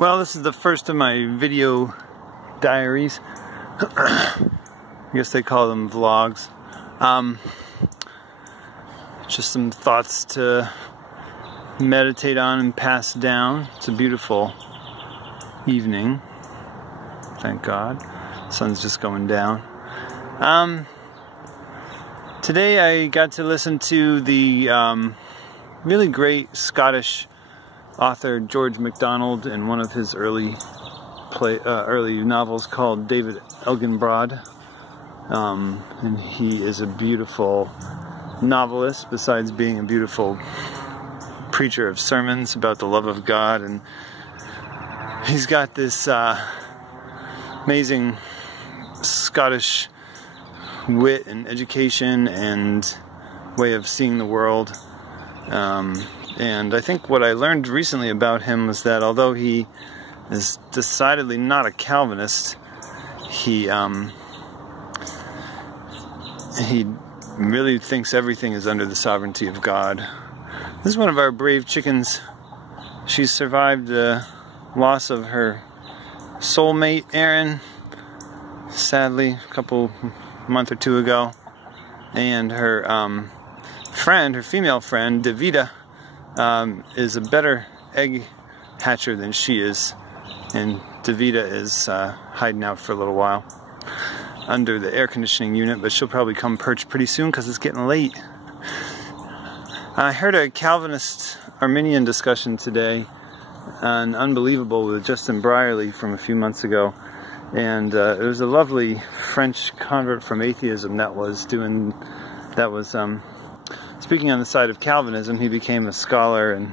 Well, this is the first of my video diaries. I guess they call them vlogs. Just some thoughts to meditate on and pass down. It's a beautiful evening, thank God. Sun's just going down. Today I got to listen to the really great Scottish author George MacDonald in one of his early novels called David Elginbrod. And he is a beautiful novelist besides being a beautiful preacher of sermons about the love of God, and he's got this amazing Scottish wit and education and way of seeing the world. And I think what I learned recently about him was that although he is decidedly not a Calvinist, he really thinks everything is under the sovereignty of God. This is one of our brave chickens. She survived the loss of her soulmate, Aaron, sadly, a month or two ago. And her her female friend, Davida, is a better egg hatcher than she is. And Davida is hiding out for a little while under the air conditioning unit, but she'll probably come perch pretty soon because it's getting late. I heard a Calvinist Arminian discussion today, an Unbelievable, with Justin Brierley from a few months ago, and it was a lovely French convert from atheism that was speaking on the side of Calvinism. He became a scholar, and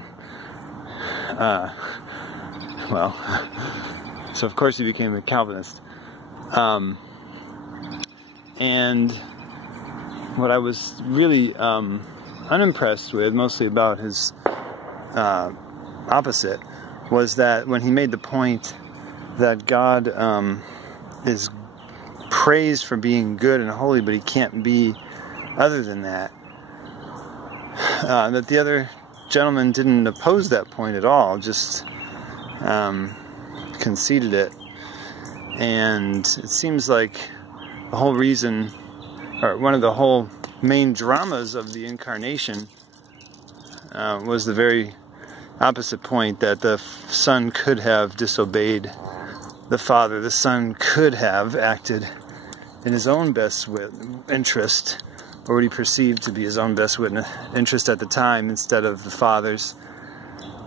so of course he became a Calvinist. And what I was really unimpressed with, mostly about his opposite, was that when he made the point that God is praised for being good and holy, but he can't be other than that, that the other gentleman didn't oppose that point at all, just conceded it. And it seems like the whole reason, or one of the whole main dramas of the incarnation, was the very opposite point, that the Son could have disobeyed the Father. The Son could have acted in his own best interest, or what he perceived to be his own best interest at the time, instead of the Father's.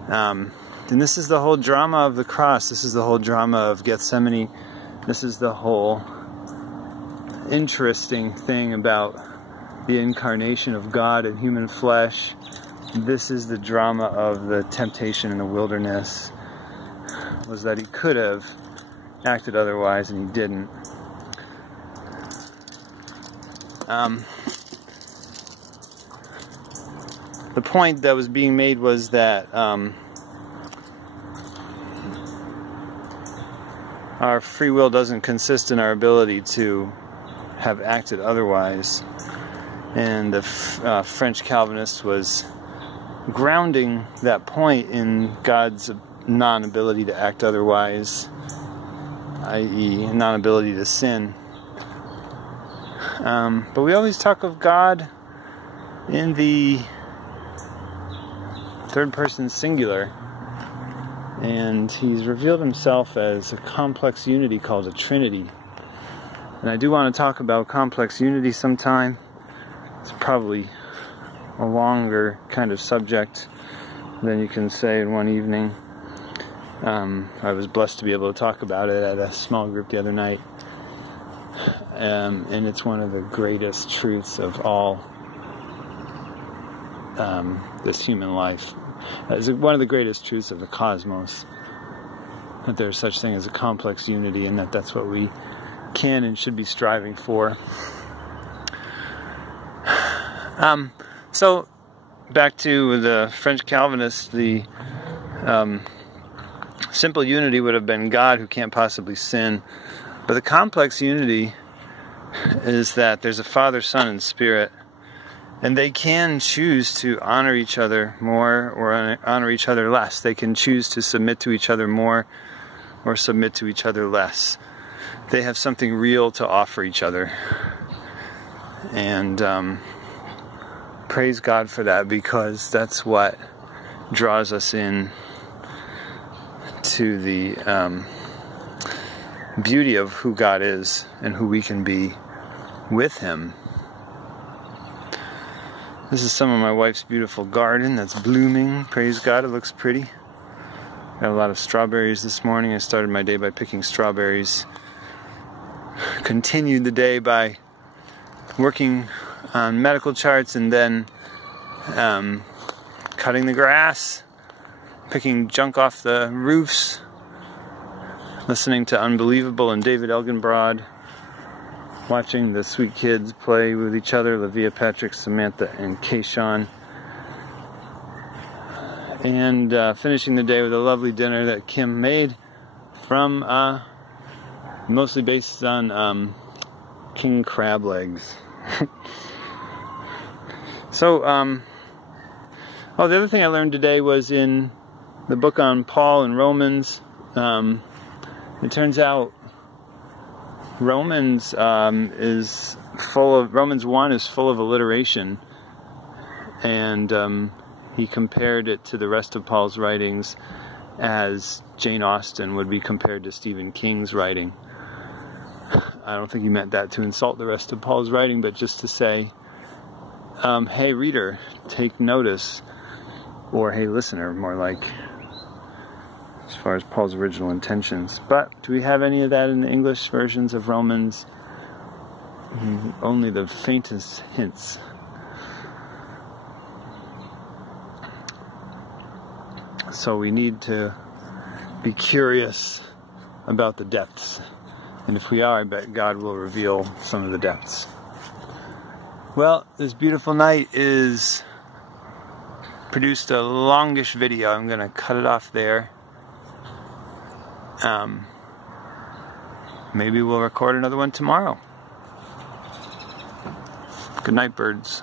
And this is the whole drama of the cross. This is the whole drama of Gethsemane. This is the whole interesting thing about the incarnation of God in human flesh. This is the drama of the temptation in the wilderness, was that he could have acted otherwise and he didn't. The point that was being made was that our free will doesn't consist in our ability to have acted otherwise. And the French Calvinist was grounding that point in God's non-ability to act otherwise, i.e. non-ability to sin. But we always talk of God in the third person singular, and he's revealed himself as a complex unity called a Trinity. And I do want to talk about complex unity sometime. It's probably a longer kind of subject than you can say in one evening. I was blessed to be able to talk about it at a small group the other night. And it's one of the greatest truths of all this human life. It's one of the greatest truths of the cosmos, that there's such thing as a complex unity, and that's what we can and should be striving for. So back to the French Calvinists, the simple unity would have been God, who can't possibly sin. But the complex unity is that there's a Father, Son, and Spirit, And they can choose to honor each other more or honor each other less. They can choose to submit to each other more or submit to each other less. They have something real to offer each other. And praise God for that, because that's what draws us in to the beauty of who God is and who we can be with Him. This is some of my wife's beautiful garden that's blooming. Praise God, it looks pretty. Got a lot of strawberries this morning. I started my day by picking strawberries. Continued the day by working on medical charts and then cutting the grass, picking junk off the roofs, listening to Unbelievable and David Elginbrod, watching the sweet kids play with each other, Livia, Patrick, Samantha, and Kayshawn. And finishing the day with a lovely dinner that Kim made from, mostly based on king crab legs. So, the other thing I learned today was in the book on Paul and Romans. It turns out Romans 1 is full of alliteration, and he compared it to the rest of Paul's writings as Jane Austen would be compared to Stephen King's writing. I don't think he meant that to insult the rest of Paul's writing, but just to say, hey reader, take notice, or hey listener, more like, as far as Paul's original intentions. But do we have any of that in the English versions of Romans? Only the faintest hints. So we need to be curious about the depths. And if we are, I bet God will reveal some of the depths. Well, this beautiful night is produced a longish video. I'm going to cut it off there. Maybe we'll record another one tomorrow. Good night, birds.